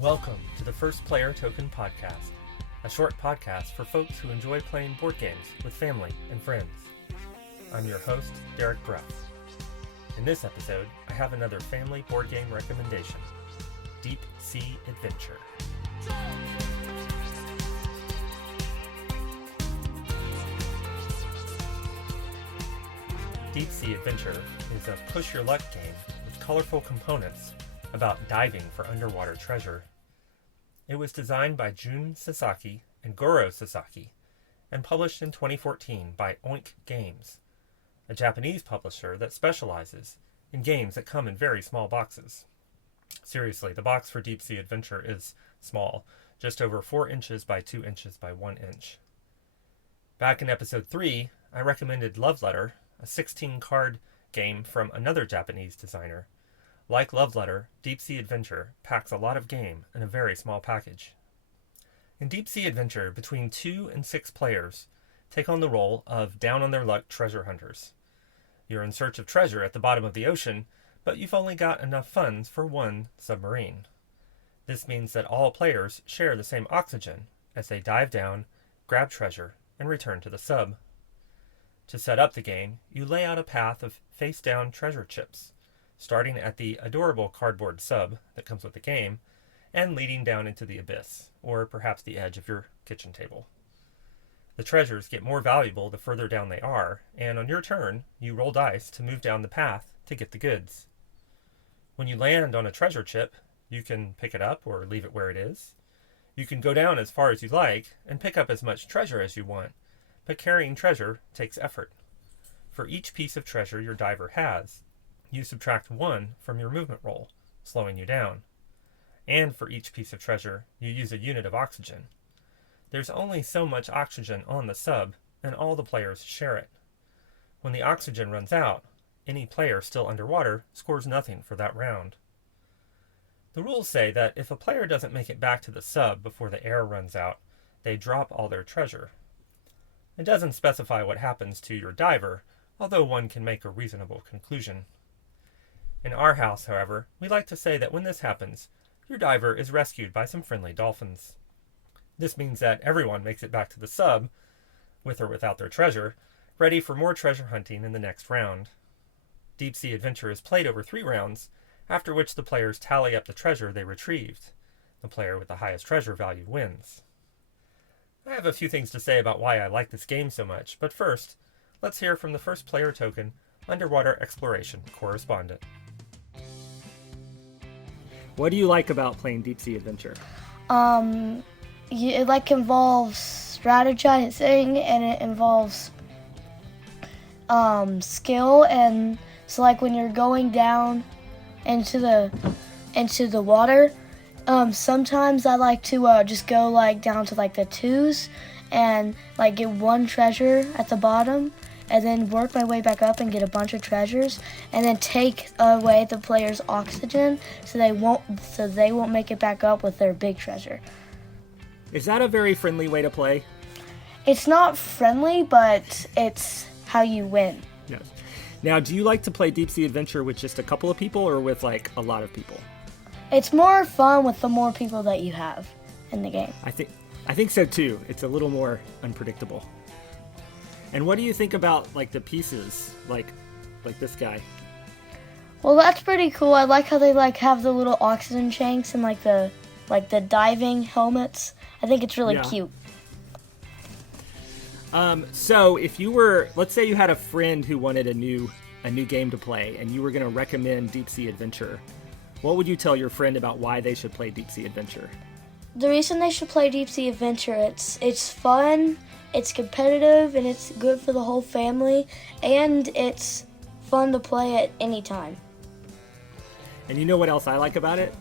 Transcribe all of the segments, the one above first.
Welcome to the First Player Token Podcast, a short podcast for folks who enjoy playing board games with family and friends. I'm your host, Derek Bruff. In this episode, I have another family board game recommendation, Deep Sea Adventure. Deep Sea Adventure is a push-your-luck game with colorful components about diving for underwater treasure. It was designed by Jun Sasaki and Goro Sasaki and published in 2014 by Oink Games, a Japanese publisher that specializes in games that come in very small boxes. Seriously, the box for Deep Sea Adventure is small, just over 4 inches by 2 inches by 1 inch. Back in episode 3, I recommended Love Letter, a 16-card game from another Japanese designer. Like Love Letter, Deep Sea Adventure packs a lot of game in a very small package. In Deep Sea Adventure, between 2 and 6 players take on the role of down-on-their-luck treasure hunters. You're in search of treasure at the bottom of the ocean, but you've only got enough funds for 1 submarine. This means that all players share the same oxygen as they dive down, grab treasure, and return to the sub. To set up the game, you lay out a path of face-down treasure chips, starting at the adorable cardboard sub that comes with the game, and leading down into the abyss, or perhaps the edge of your kitchen table. The treasures get more valuable the further down they are, and on your turn, you roll dice to move down the path to get the goods. When you land on a treasure chip, you can pick it up or leave it where it is. You can go down as far as you like and pick up as much treasure as you want, but carrying treasure takes effort. For each piece of treasure your diver has, you subtract 1 from your movement roll, slowing you down. And for each piece of treasure, you use a unit of oxygen. There's only so much oxygen on the sub, and all the players share it. When the oxygen runs out, any player still underwater scores nothing for that round. The rules say that if a player doesn't make it back to the sub before the air runs out, they drop all their treasure. It doesn't specify what happens to your diver, although one can make a reasonable conclusion. In our house, however, we like to say that when this happens, your diver is rescued by some friendly dolphins. This means that everyone makes it back to the sub, with or without their treasure, ready for more treasure hunting in the next round. Deep Sea Adventure is played over 3 rounds, after which the players tally up the treasure they retrieved. The player with the highest treasure value wins. I have a few things to say about why I like this game so much, but first, let's hear from the First Player Token Underwater Exploration correspondent. What do you like about playing Deep Sea Adventure? It involves strategizing, and it involves skill, and so when you're going down into the water, sometimes I like to just go down to the 2s and get 1 treasure at the bottom, and then work my way back up and get a bunch of treasures, and then take away the player's oxygen so they won't make it back up with their big treasure. Is that a very friendly way to play? It's not friendly, but it's how you win. Yes. Now, do you like to play Deep Sea Adventure with just a couple of people or with a lot of people? It's more fun with the more people that you have in the game. I think so too. It's a little more unpredictable. And what do you think about the pieces, like this guy? Well, that's pretty cool. I like how they have the little oxygen tanks and the diving helmets. I think it's really cute. So if you were, let's say you had a friend who wanted a new game to play, and you were going to recommend Deep Sea Adventure, what would you tell your friend about why they should play Deep Sea Adventure? The reason they should play Deep Sea Adventure, it's fun. It's competitive, and it's good for the whole family, and it's fun to play at any time. And you know what else I like about it?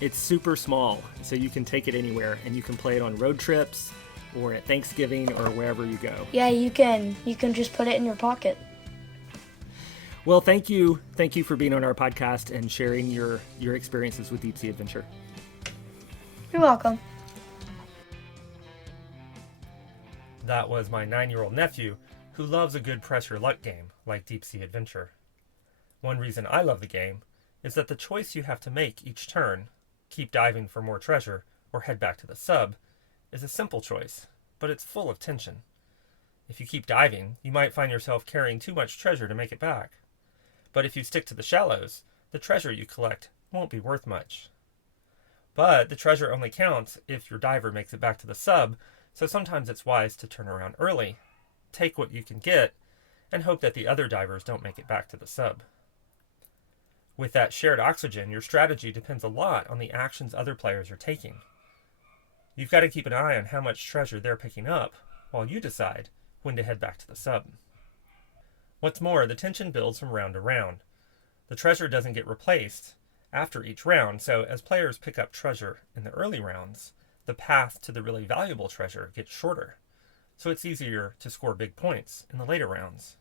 It's super small, so you can take it anywhere, and you can play it on road trips, or at Thanksgiving, or wherever you go. Yeah, you can just put it in your pocket. Well, thank you for being on our podcast and sharing your experiences with Deep Sea Adventure. You're welcome. That was my 9-year-old nephew, who loves a good pressure luck game like Deep Sea Adventure. One reason I love the game is that the choice you have to make each turn keep diving for more treasure, or head back to the sub, is a simple choice, but it's full of tension. If you keep diving, you might find yourself carrying too much treasure to make it back. But if you stick to the shallows, the treasure you collect won't be worth much. But the treasure only counts if your diver makes it back to the sub, so sometimes it's wise to turn around early, take what you can get, and hope that the other divers don't make it back to the sub. With that shared oxygen, your strategy depends a lot on the actions other players are taking. You've got to keep an eye on how much treasure they're picking up, while you decide when to head back to the sub. What's more, the tension builds from round to round. The treasure doesn't get replaced after each round, so as players pick up treasure in the early rounds, the path to the really valuable treasure gets shorter, so it's easier to score big points in the later rounds.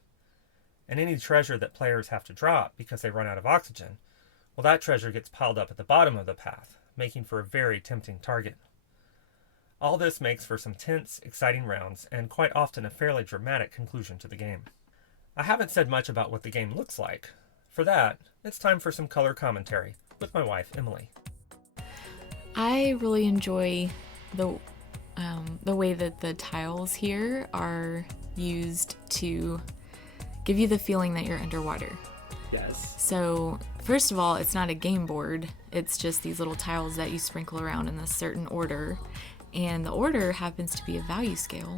And any treasure that players have to drop because they run out of oxygen, well, that treasure gets piled up at the bottom of the path, making for a very tempting target. All this makes for some tense, exciting rounds, and quite often a fairly dramatic conclusion to the game. I haven't said much about what the game looks like. For that, it's time for some color commentary with my wife, Emily. I really enjoy the way that the tiles here are used to give you the feeling that you're underwater. Yes. So, first of all, it's not a game board. It's just these little tiles that you sprinkle around in a certain order. And the order happens to be a value scale.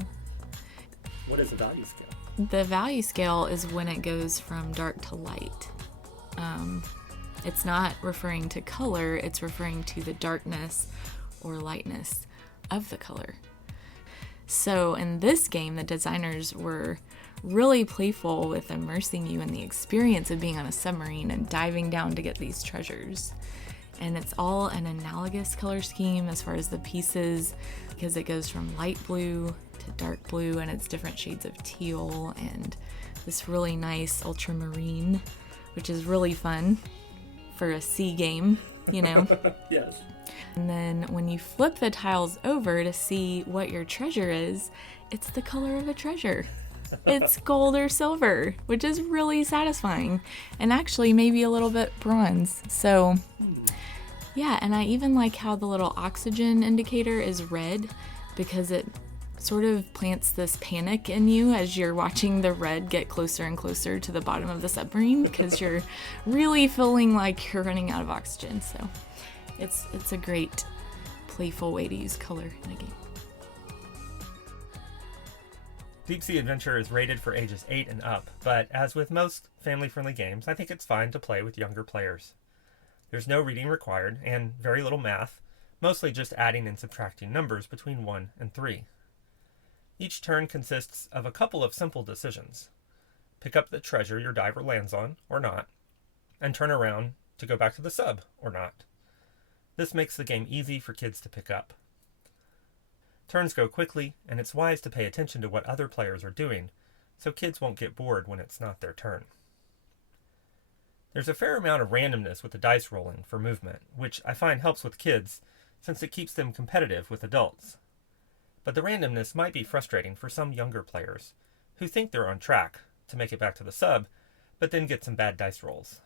What is a value scale? The value scale is when it goes from dark to light. It's not referring to color, it's referring to the darkness or lightness of the color. So in this game, the designers were really playful with immersing you in the experience of being on a submarine and diving down to get these treasures. And it's all an analogous color scheme as far as the pieces, because it goes from light blue to dark blue, and it's different shades of teal and this really nice ultramarine, which is really fun for a sea game, you know? Yes. And then when you flip the tiles over to see what your treasure is, it's the color of a treasure. It's gold or silver, which is really satisfying, and actually maybe a little bit bronze. So yeah, and I even like how the little oxygen indicator is red, because it sort of plants this panic in you as you're watching the red get closer and closer to the bottom of the submarine, because you're really feeling like you're running out of oxygen. So it's a great playful way to use color in a game. Deep Sea Adventure is rated for ages 8 and up, but as with most family-friendly games, I think it's fine to play with younger players. There's no reading required, and very little math, mostly just adding and subtracting numbers between 1 and 3. Each turn consists of a couple of simple decisions. Pick up the treasure your diver lands on, or not, and turn around to go back to the sub, or not. This makes the game easy for kids to pick up. Turns go quickly, and it's wise to pay attention to what other players are doing, so kids won't get bored when it's not their turn. There's a fair amount of randomness with the dice rolling for movement, which I find helps with kids, since it keeps them competitive with adults. But the randomness might be frustrating for some younger players, who think they're on track to make it back to the sub, but then get some bad dice rolls.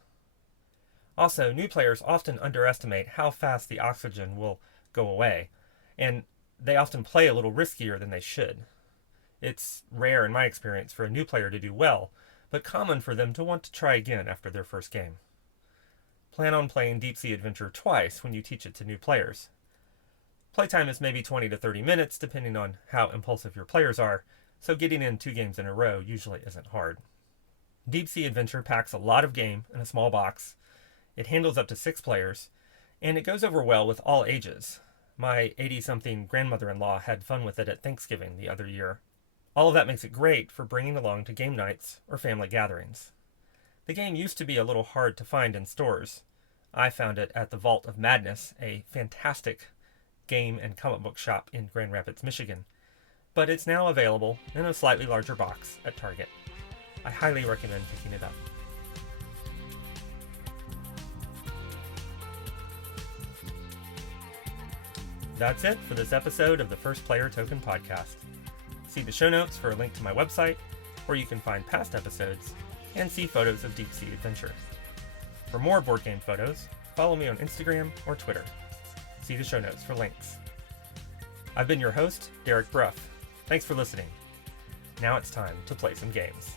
Also, new players often underestimate how fast the oxygen will go away, and they often play a little riskier than they should. It's rare in my experience for a new player to do well, but common for them to want to try again after their first game. Plan on playing Deep Sea Adventure twice when you teach it to new players. Playtime is maybe 20 to 30 minutes, depending on how impulsive your players are, so getting in 2 games in a row usually isn't hard. Deep Sea Adventure packs a lot of game in a small box. It handles up to 6 players, and it goes over well with all ages. My 80-something grandmother-in-law had fun with it at Thanksgiving the other year. All of that makes it great for bringing along to game nights or family gatherings. The game used to be a little hard to find in stores. I found it at the Vault of Madness, a fantastic game and comic book shop in Grand Rapids, Michigan. But it's now available in a slightly larger box at Target. I highly recommend picking it up. That's it for this episode of the First Player Token Podcast. See the show notes for a link to my website, where you can find past episodes and see photos of Deep Sea Adventure. For more board game photos, follow me on Instagram or Twitter. See the show notes for links. I've been your host, Derek Bruff. Thanks for listening. Now it's time to play some games.